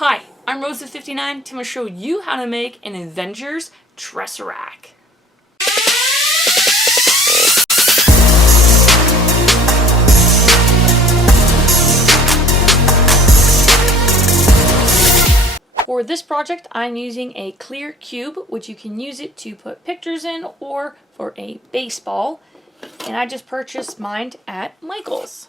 Hi, I'm Rosa59. Today I'm going to show you how to make an Avengers Tesseract. For this project, I'm using a clear cube, which you can use it to put pictures in or for a baseball. And I just purchased mine at Michael's.